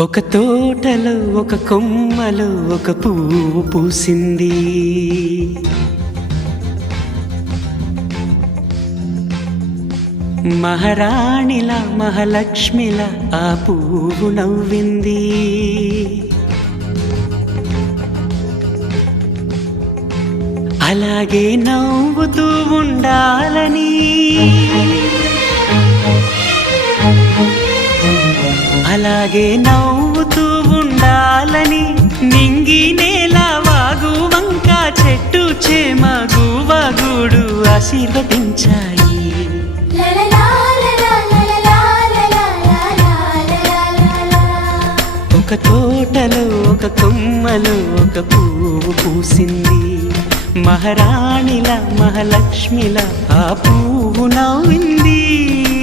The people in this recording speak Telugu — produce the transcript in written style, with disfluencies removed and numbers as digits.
ఒక తోటలో ఒక కొమ్మలో ఒక పువ్వు పూసింది. మహారాణిలా మహాలక్ష్మిలా ఆ పువ్వు నవ్వింది. అలాగే నవ్వుతూ ఉండాలని, అలాగే నవ్వుతూ ఉండాలని నింగి నేల వాగు వంక చెట్టు చేమ గువగూడు ఆశీర్వదించాయి. ఒక తోటలో ఒక కొమ్మలో ఒక పువ్వు పూసింది. మహారాణిలా మహాలక్ష్మిలా ఆ పువ్వు నవ్వింది.